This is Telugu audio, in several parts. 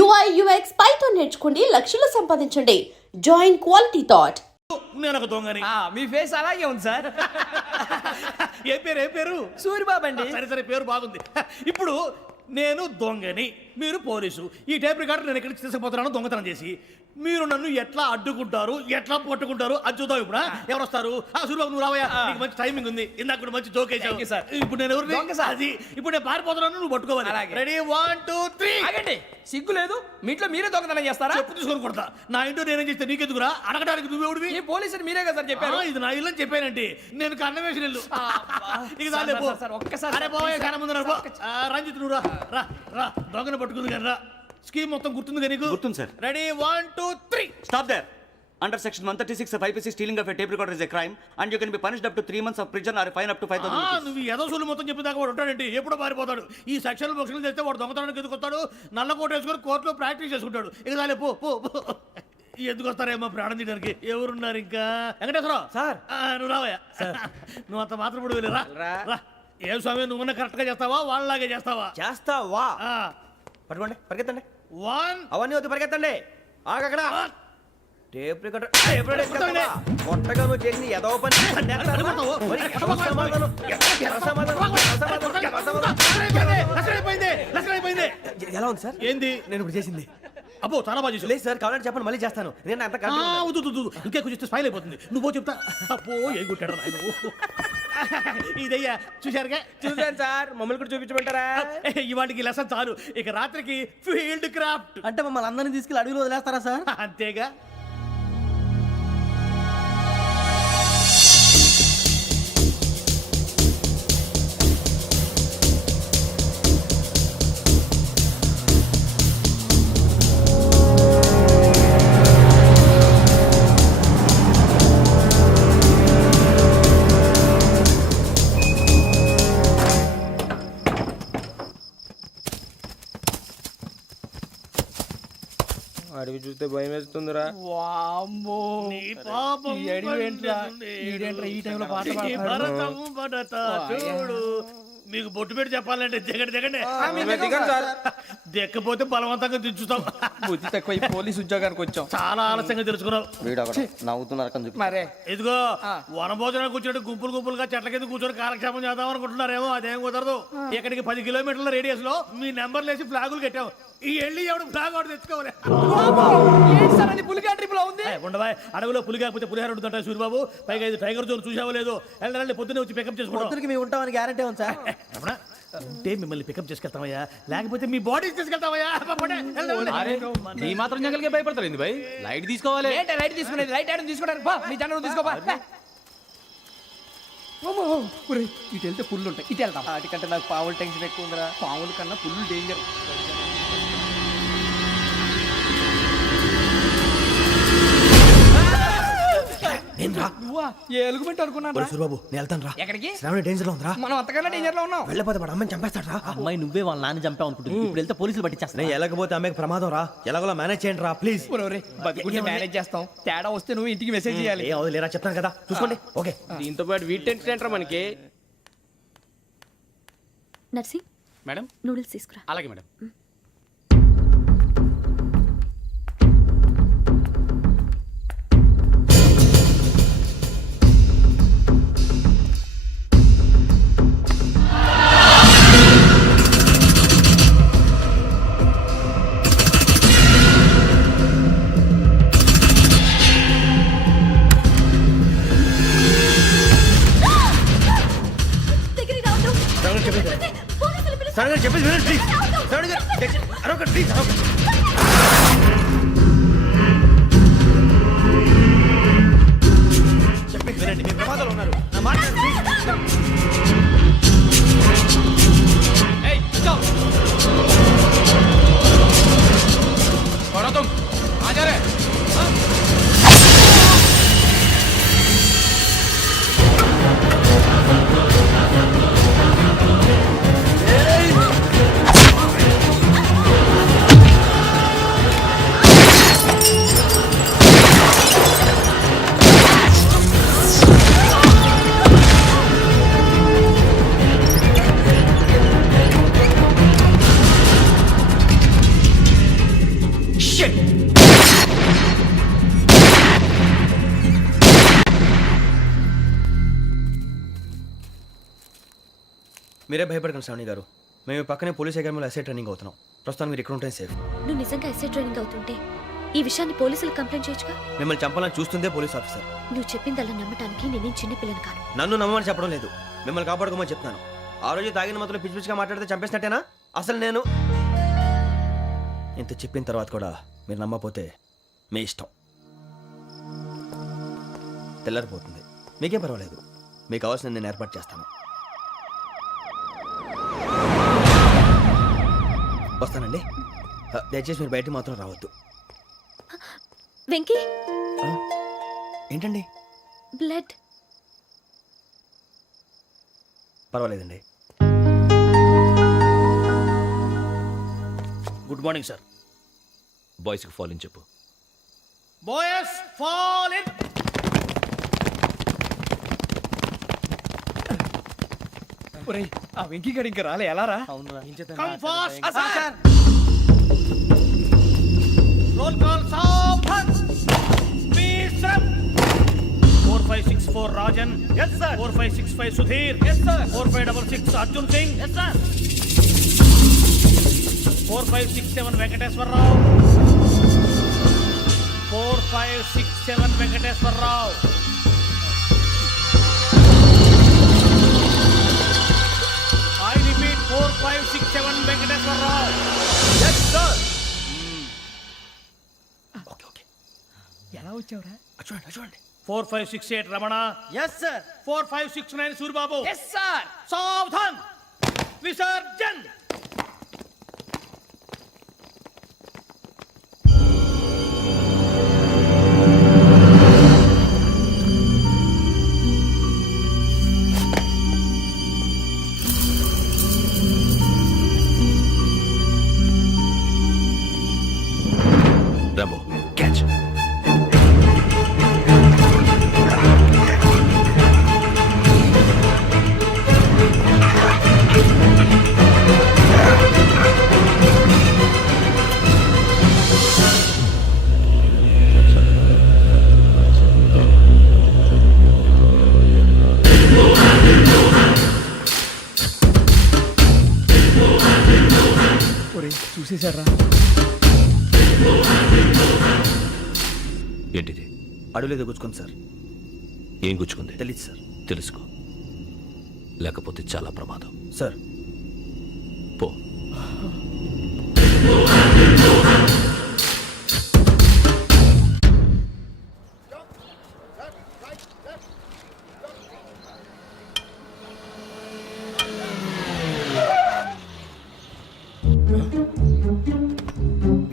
UI UX పైథాన్ నేర్చుకోండి, లక్షలు సంపాదించండి. Join quality thought. నేను ఒక దొంగని. మీ ఫేస్ అలాగే ఉంది సార్. ఏ పేరు సూరిబాబు అండి. సరే పేరు బాగుంది. ఇప్పుడు నేను దొంగని, మీరు పోలీసు. ఈ టైప్ రికార్డు నేను ఎక్కడికి తీసుకుపోతున్నాను దొంగతనం చేసి. మీరు నన్ను ఎట్లా అడ్డుకుంటారు, ఎట్లా పట్టుకుంటారు అది చూద్దాం. ఇప్పుడు ఎవరు వస్తారు? సూరిబాబు నువ్వు రావయ్యా, నీకు మంచి టైమింగ్ ఉంది. ఇందాక కూడా మంచి జోక్ వేసావు సార్. ఇప్పుడు నేను ఎవరు? అది ఇప్పుడు నేను పారిపోతున్నాను, నువ్వు పట్టుకోవాలి. రెడీ 1 2 3. ఆగండి, సిగ్గు లేదు? మీ ఇంట్లో మీరే దొంగతనం చేస్తారా? చెప్పు తీసుకొని కొడతా. నా ఇంట్లో నేనేం చేస్తే నీకెందుకురా? అడగడానికి నువ్వెవడివి? ఈ పోలీసులు మీరే కదా సార్ చెప్పారు. ఇది నా ఇల్లు అని చెప్పానంటే నేను కన్నం వేసిన ఇల్లు. ఒక్కసారి రంజిత్ నువ్వు రా దొంగను పట్టుకుంది కానీ రా. స్కీమ్ మొత్తం గుర్తుంది కానీ నీకు? గుర్తుంది sir. Ready 1 2 3. Stop there. Under section 136 of IPC, stealing of a tape recorder is a crime and you can be punished up to 3 months of prison or a fine up to 5,000 rupees. నువ్వు ఏదో సూలు మొత్తం చెప్పేదాకా వాడు ఉంటాడంటే ఎప్పుడో పారిపోతాడు. ఈ సెక్షన్లు బొక్షన్లు చేస్తే వాడు దొంగతనానికి ఎందుకు వస్తాడు? నల్ల కోట వేసుకొని కోర్టులో ప్రాక్టీస్ చేసుకుంటాడు. ఇక చాలే పో. ఎందుకు వస్తారేమో ప్రాణం తీయడానికి? ఎవరున్నారు ఇంకా? వెంకటేశ్వరరావు సార్. నువ్వు రావయ్యా. నువ్వు అంత మాత్రం ఇప్పుడు వెళ్ళి రా. ఏ స్వామి నువ్వు కరెక్ట్ గా చేస్తావా వాళ్ళలాగే చేస్తావా? చేస్తావా? పట్టుకోండి, పరిగెత్తండి. 1 అవన్నీ వద్దు, పరిగెత్తండి. ఆగక్కడ టేప్ రికార్డర్ కొట్టగా నువ్వు చేసి ఏదో పని ఎలా ఉంది సార్? ఏంది నేను ఇప్పుడు చేసింది? అబ్బో చాలా బాగా చేసావు. లేదు సార్, కావాలంటే చెప్పండి, మళ్ళీ చేస్తాను. నేను అంత ఇంకే కొంచెం స్మైల్ అయిపోతుంది. నువ్వు చెప్తా. అబ్బో ఏ కొట్టాడు ఇదయ్యా. చూశారుగా? చూసాను సార్. మమ్మల్ని కూడా చూపించమంటారా? ఇవాటికి లెసన్ చాలు. ఇక రాత్రికి ఫీల్డ్ క్రాఫ్ట్. అంటే మమ్మల్ని అందరినీ తీసుకెళ్ళి అడుగులో వదిలేస్తారా సార్? అంతేగా. అడిగి చూస్తే భయం వేస్తుందిరా. చూడు మీకు బొట్టు పెట్టి చెప్పాలంటే దిగండి. దిక్కపోతే బలవంతంగా దించుతాం. బుద్ధి తక్కువ. పోలీస్ ఉద్యోగానికి వచ్చాం. చాలా ఆలస్యంగా తెలుసుకున్నావు. మరే ఇదిగో వనభోజనానికి కూర్చోండి. గుంపులుగా చెట్ల కింద కూర్చొని కాలక్షేపం చేద్దాం అనుకుంటున్నారేమో. అదేం కుదరదు. ఇక్కడికి 10 కిలోమీటర్ల రేడియస్ లో మీ నెంబర్లు వేసి ఫ్లాగులు కట్టాం. ఈ వెళ్ళి ఎవడు ఫ్లాగ్ ఒకటి తెచ్చుకోవాలి. ఉండవా? అడవిలో పులి కాకపోతే పులిహార ఉంటుంటాయి సూరిబాబు. పైగా ఇది టైగర్ జోన్ చూసావో లేదో. వెళ్ళాలి పొద్దున్నే వచ్చి పికప్ చేసుకుంటాం. మేము ఉంటామని గ్యారంటీ ఉంది సార్. అంటే మిమ్మల్ని పికప్ చేసుకెళ్తామయ్యా, లేకపోతే మీ బాడీ తీసుకెళ్తామయ్యా. ఈ మాత్రం జంగల్కే భయపడతారు ఏంది భయ్? లైట్ తీసుకోవాలి. లైట్ తీసుకునేది లైట్ ఐటమ్ తీసుకోవడానికి మీ జనరు తీసుకోవా. ఇటు వెళ్తే పుల్లు ఉంటాయి, ఇటు వెళ్తాం. వాటికంటే నాకు పావులు టెన్షన్ ఎక్కువ ఉందిరా. పావుల కన్నా పుల్లు డేంజర్. ఎలుగుబెట్టి అనుకున్నాను. సూరిబాబు నేను వెళ్తాను రా. ఎక్కడికి? శ్రావణి డేంజర్ లో ఉందిరా. మనం అంతకన్నా డేంజర్ లో ఉన్నాం. వెళ్ళపోతే వాడు అమ్మాయిని చంపేస్తాడు రా. అమ్మాయి నువ్వే వాళ్ళ నాన్న చంపావు అనుకుంటుంది. ఇప్పుడు వెళ్తే పోలీసులు పట్టించేస్తా. నేను వెళ్ళకపోతే అమ్మాయికి ప్రమాదం రా. ఎలాగోలా మేనేజ్ చేయండి రా ప్లీజ్. బతుకుంటే మేనేజ్ చేస్తాం. తేడా వస్తే నువ్వు ఇంటికి మెసేజ్ చేయాలి. ఏ లేరా చెప్తాను కదా, చూసుకోండి. ఓకే. దీంతో పాటు వీటి టెన్షన్ మనకి. నర్సి మేడం నూడిల్స్ తీసుకురా. అలాగే మేడం. చెప్పేసి ప్లీజ్. అరొక ప్లీజ్. చెప్పేసి వినండి, మీ ప్రమాదాలు ఉన్నారు. నా మాట మీరే భయపడకండి శ్రావణి గారు, మేము పక్కనే పోలీస్ అకాడమీలో అసెట్ ట్రైనింగ్ అవుతున్నాం. ప్రస్తుతానికి మీరు ఇక్కడ ఉంటే సేఫ్. నువ్వు నిజంగా ఎస్ఐ ట్రైనింగ్ అవుతుంటే ఈ విషయాన్ని పోలీసులకు కంప్లైంట్ చేయొచ్చుగా. మిమ్మల్ని చంపాలని చూస్తుందే పోలీస్ ఆఫీసర్. నువ్వు చెప్పిందల్లా నమ్మటానికి నేనేం చిన్న పిల్లని కాను. నన్ను నమ్మమని చెప్పడం లేదు, మిమ్మల్ని కాపాడుకోమని చెప్తున్నాను. ఆ రోజు తాగిన మత్తులో పిచ్చి పిచ్చిగా మాట్లాడితే చంపేసినట్టేనా? అసలు నేను ఇంత చెప్పిన తర్వాత కూడా మీరు నమ్మపోతే మీ ఇష్టం. తెల్లారిపోతుంది, మీకేం పర్వాలేదు. మీకు కావాల్సిన నేను ఏర్పాటు చేస్తాను. వస్తానండి. దయచేసి మీరు బయటికి మాత్రం రావద్దు. వెంకీ, ఏంటండి? బ్లడ్. పర్వాలేదండి. Good morning sir. బాయ్స్కి ఫాల్ ఇన్ చెప్పు. Boys fall in. ఆ వెంకీ గడి ఇంకా రాలే, ఎలా రా? Come fast sir. Roll call సావధాన్. విశ్రమ్. 4564 Rajan. yes sir. 4565 Sudheer. yes sir. 4566 Arjun Singh. yes sir. 4567 Venkateswara Rao. 4567 Venkateswara Rao. I repeat 4567 Venkateswara Rao. yes sir. Okay okay. ఎలా వచ్చావురా? చూడండి చూడండి. 4568 Ramana. Yes sir. 4569 Suribabu. Yes sir. సావధాన్. విసర్జన్. Rambo catch. చూసేశారా? ఏంటిది? అడవిలో గుచ్చుకోండి సార్. ఏం గుచ్చుకుంది? తెలీదు సార్. తెలుసుకో, లేకపోతే చాలా ప్రమాదం. సార్ పో.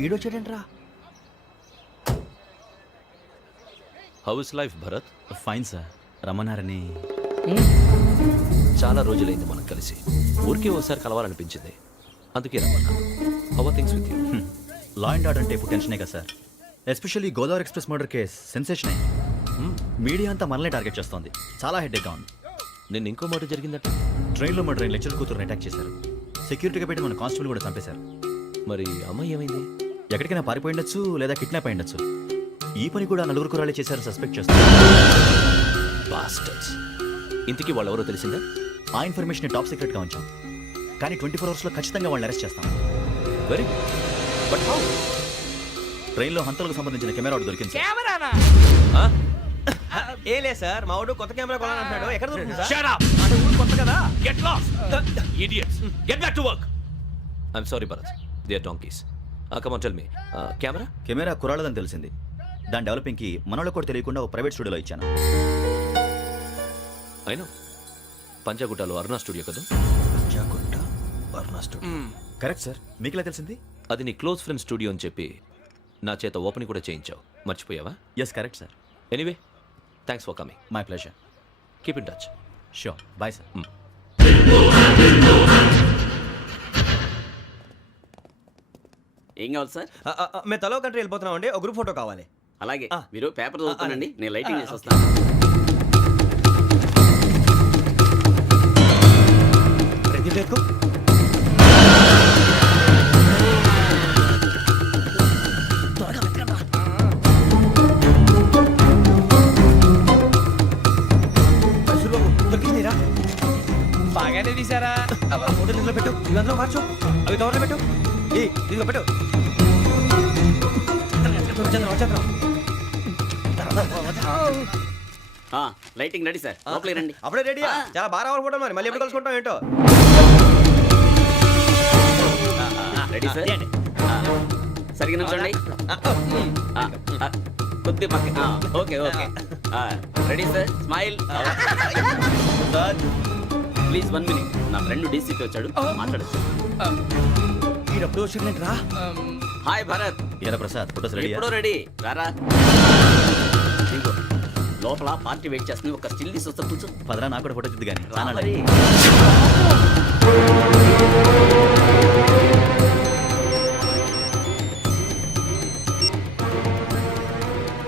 ఈడొచ్చాడంట్రా. How is life Bharat? Fine sir. రమ్మన్నారని. చాలా రోజులైంది మనం కలిసి. ఊరికే ఒకసారి కలవాలనిపించింది, అందుకే రమ్మన్నా. How are things with you? Law and order అంటే ఇప్పుడు టెన్షనే కదా sir. Especially Godavari express murder case sensation అయింది. మీడియా అంతా మనల్ని టార్గెట్ చేస్తోంది. చాలా హెడ్ఏక్గా ఉంది. నిన్న ఇంకో మాట జరిగిందట. ట్రైన్లో మా ట్రైన్ లెక్చర్ కూతురుని అటాక్ చేశారు. సెక్యూరిటీగా పెట్టి మన కానిస్టేబుల్ కూడా చంపేశారు. మరి అమ్మాయి ఏమైంది? ఎక్కడికైనా పారిపోయి ఉండొచ్చు, లేదా కిడ్నాప్ అయి ఉండొచ్చు. ఈ పని కూడా నలుగురు కురాలే చేశారు సస్పెక్ట్ చేస్తారు. బాస్టర్స్. ఇంతకీ వాళ్ళు ఎవరో తెలిసిందా? ఆ ఇన్ఫర్మేషన్ టాప్ సీక్రెట్గా ఉంచాం, కానీ 24 అవర్స్లో ఖచ్చితంగా వాళ్ళని అరెస్ట్ చేస్తాం. Very but how? ట్రైన్లో హంతలకు సంబంధించిన కెమెరా ఒకటి దొరికింది సార్. ఏలే సార్, మా వాడు కొత్త కెమెరా కొనాలంటున్నాడు. ఎక్కడ దొరుకుతుంది సార్? Shut up! అంటే ఊరు కొత్త కదా. Get lost! Idiots! Get back to work! I'm sorry, Bharat. They are donkeys. Come on, tell me. Camera? Camera కురాలదని తెలిసింది. దాని డెవలపింగ్కి మనోళ్ళకి కూడా తెలియకుండా ఒక ప్రైవేట్ స్టూడియోలో ఇచ్చాను. I know. పంజాగుట్టలో అరుణ స్టూడియో కదా? పంజాగుట్ట అరుణ స్టూడియో. Correct sir. మీకు ఎలా తెలిసింది? అది నీ క్లోజ్ ఫ్రెండ్ స్టూడియో అని చెప్పి నా చేత ఓపెనింగ్ కూడా చేయించావు. మర్చిపోయావా? Yes correct sir. Anyway, thanks for coming. My pleasure. Keep in touch. Sure. Bye sir. ఏం కావాలి సార్? మేము తలో కంట్రీ వెళ్ళిపోతున్నాం అండి. ఒక గ్రూప్ ఫోటో కావాలి. అలాగే, మీరు పేపర్ చదువుతానండి, నేను లైటింగ్ చేసి వస్తాను. ప్రదీప్ ఎక్కు. ఇదిగో పెట్టు. లైటింగ్ రెడీ సార్ లోపలికి రండి. అప్పుడే రెడీ చాలా బాగా రావాలి ఫోటో మరి మళ్ళీ ఎప్పుడు కలుసుకుంటాం ఏంటో. Ready sir. సరిగ్గా నుంచోండి. కొద్ది పక్క. Okay okay. Ready sir. Smile. Please 1 minute. నా ఫ్రెండ్ డీసీపీ వచ్చాడు, మాట్లాడచ్చు. ఈడప్పుడు వచ్చిందంటరా. హాయ్ భరత్. ఏరా ప్రసాద్ ఫోటోస్ రెడీ ఎప్పుడో రెడీ. రారా. ఇదిగో, లోపల పార్టీ వెయిట్ చేస్తుంది. ఒక స్టిల్ తీసి వస్తా, కూర్చో. పదరా నాకు కూడా ఫోటో చూద్దు కానీ రా మరి.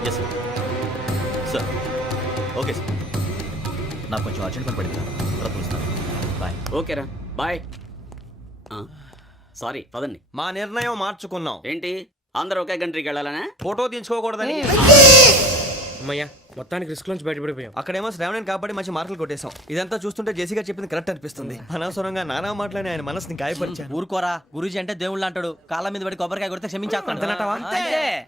Yes sir. Sir okay sir, నాకు కొంచెం అర్జెంట్ పని పడింది, తర్వాత పిలుస్తాను. బాయ్. ఓకేరా, బాయ్. సారీ, పదండి. మా నిర్ణయం మార్చుకున్నాం. ఏంటి, అందరూ ఒకే కంట్రీకి వెళ్ళాలనే? ఫోటో తీసుకోకూడదని. అమ్మయ్యా, మొత్తానికి రిస్క్ నుంచి బయటపడిపోయాం. అక్కడేమో శ్రావణిని కాబట్టి మంచి మార్కులు కొట్టేశాం. ఇదంతా చూస్తుంటే జేసీగా చెప్పింది కరెక్ట్ అనిపిస్తుంది. అనవసరంగా నానా మాటలని ఆయన మనసుని గాయపరిచాను. ఊరుకోరా, గురూజీ అంటే దేవుళ్ళు అంటాడు. కాళ్ళ మీద పడి కొబ్బరికాయ కొడితే క్షమించేస్తాను.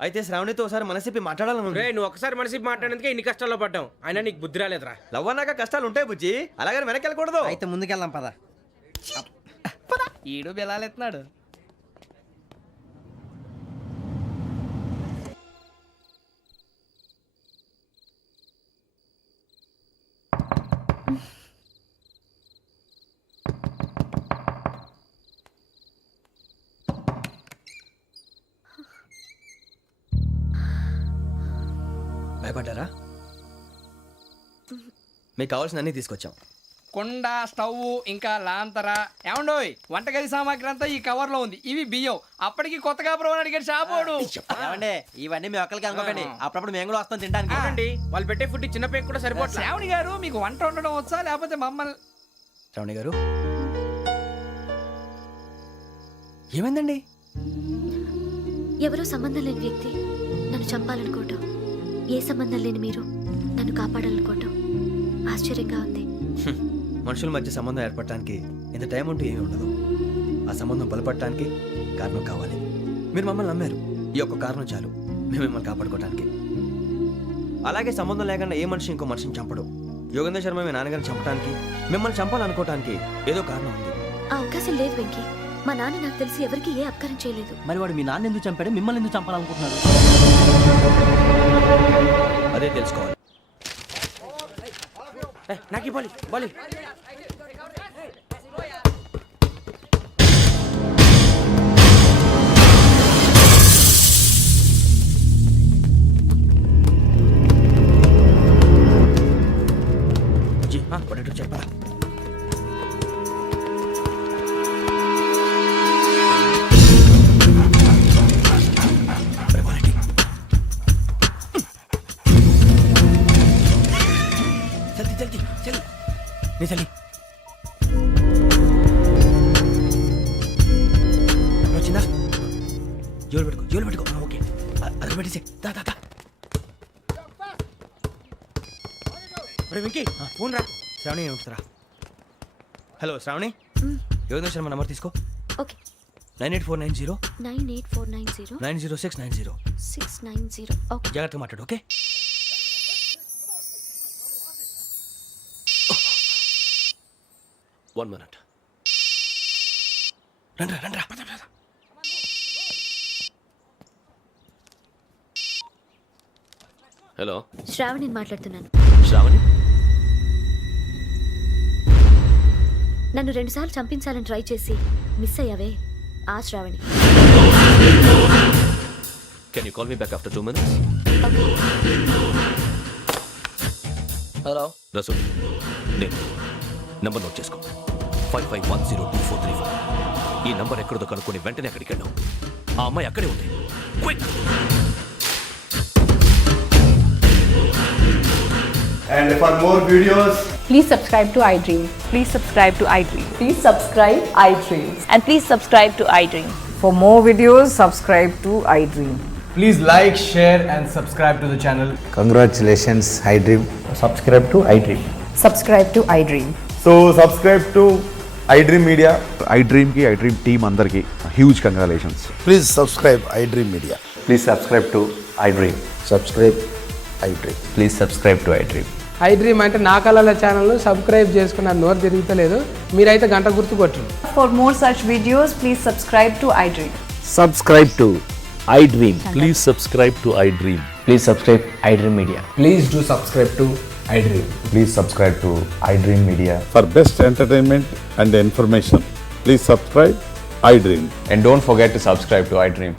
అయితే శ్రావణితో ఒకసారి మనసిప్పి మాట్లాడాలను. నువ్వు ఒకసారి మనిషి మాట్లాడేందుకే ఇన్ని కష్టాల్లో పడ్డావు. అయినా నీకు బుద్ధి రాలేదురా. లవ్ అన్నాక కష్టాలు ఉంటాయి బుజ్జి, అలాగని వెనక్కి వెళ్ళకూడదు. అయితే ముందుకెళ్దాం పద. ఈడు బెలాలెత్తున్నాడు. భయపడ్డారా? మీకు కావాల్సిన అన్ని తీసుకొచ్చాం. కుండ, స్టవ్, ఇంకా లాంతర. ఏమండోయ్, వంటగది సామాగ్రి అంతా ఈ కవర్ లో ఉంది. ఇవి బియ్యం. అప్పటికి కొత్తగా బ్రో అడిగాడు షాపోడు. ఇవన్నీ మీ ఒక్కరికి అనుకోకండి, అప్పుడప్పుడు మేము కూడా వస్తాం తినడానికి. వాళ్ళు పెట్టే ఫుడ్ చిన్న పేరు కూడా సరిపోతుంది. శ్రావణి గారు, మీకు వంట వండడం వచ్చా, లేకపోతే మమ్మల్ని? శ్రావణి గారు ఏమైందండి? ఎవరో సంబంధం లేని వ్యక్తి నన్ను చంపాలనుకోవటం, ఏ సంబంధం లేని మీరు నన్ను కాపాడాలనుకోవటం ఆశ్చర్యంగా ఉంది. మనుషుల మధ్య సంబంధం ఏర్పడటానికి ఇంత టైం ఉంటూ ఏమీ ఉండదు. ఆ సంబంధం బలపడటానికి కారణం కావాలి. మీరు మమ్మల్ని నమ్మారు, ఈ ఒక్క కారణం చాలు మేము మిమ్మల్ని కాపాడుకోవటానికి. అలాగే సంబంధం లేకుండా ఏ మనిషి ఇంకో మనిషిని చంపడు. యోగేంద్ర శర్మ మీ నాన్నగారిని చంపడానికి, మిమ్మల్ని చంపాలనుకోవటానికి ఏదో కారణం ఉంది. ఆ అవకాశం లేదు వెంకీ. మా నాన్న నాకు తెలిసి ఎవరికి ఏ అపకారం చేయలేదు. మరి వాడు మీ నాన్న ఎందుకు చంపాడు, మిమ్మల్ని ఎందుకు చంపాలనుకుంటున్నాడు? అదే తెలుసుకోవాలి. నాకు బాలి బాలి. చెప్పరా? చలి వచ్చిందా? జోలు పెట్టుకో. ఓకే, అది పెట్టేసి వెంకీ ఫోన్ రా. శ్రావణి ఏమిటరా? హలో శ్రావణి, యోగేంద్ర శర్మ నంబర్ తీసుకో. ఓకే. 98490 98490 90690. 690. ఓకే. జాగ్రత్తగా మాట్లాడు. ఓకే. One minute. రండ్రా. హలో, శ్రావణిని మాట్లాడుతున్నాను. శ్రావణి. నన్ను 2 సార్లు చంపించాలని ట్రై చేసి మిస్ అయ్యావే, ఆ Shravani. Can you call me back after 2 minutes? Hello Rasool, నేను నంబర్ నోట్ చేసుకో. 55102435. ఈ నంబర్ ఎక్కడదో కనుక్కొని వెంటనే అక్కడికి వెళ్ళాం. ఆ అమ్మాయి అక్కడే ఉంది. Quick. And for more videos, please subscribe to iDream. Please subscribe to iDream. Please subscribe iDream. And please subscribe to iDream. For more videos, subscribe to iDream. please like, share and subscribe to the channel. Congratulations, iDream. Subscribe to iDream. Subscribe to iDream. So subscribe to iDream Media. IDream team అందరికి huge congratulations. Please subscribe iDream Media. Please subscribe to iDream. Subscribe iDream. Please subscribe to iDream. iDream అంటే నా కళల ఛానల్ సబ్స్క్రైబ్ చేసుకున్న నోరు తిరుగుతలేదు, మీరైతే గంట గుర్తు కొట్టండి. For more such videos, please subscribe to iDream. Subscribe to iDream. Please subscribe to iDream. Please subscribe iDream Media. Please do subscribe to iDream. Please subscribe to iDream Media. For best entertainment and information please subscribe iDream. And don't forget to subscribe to iDream.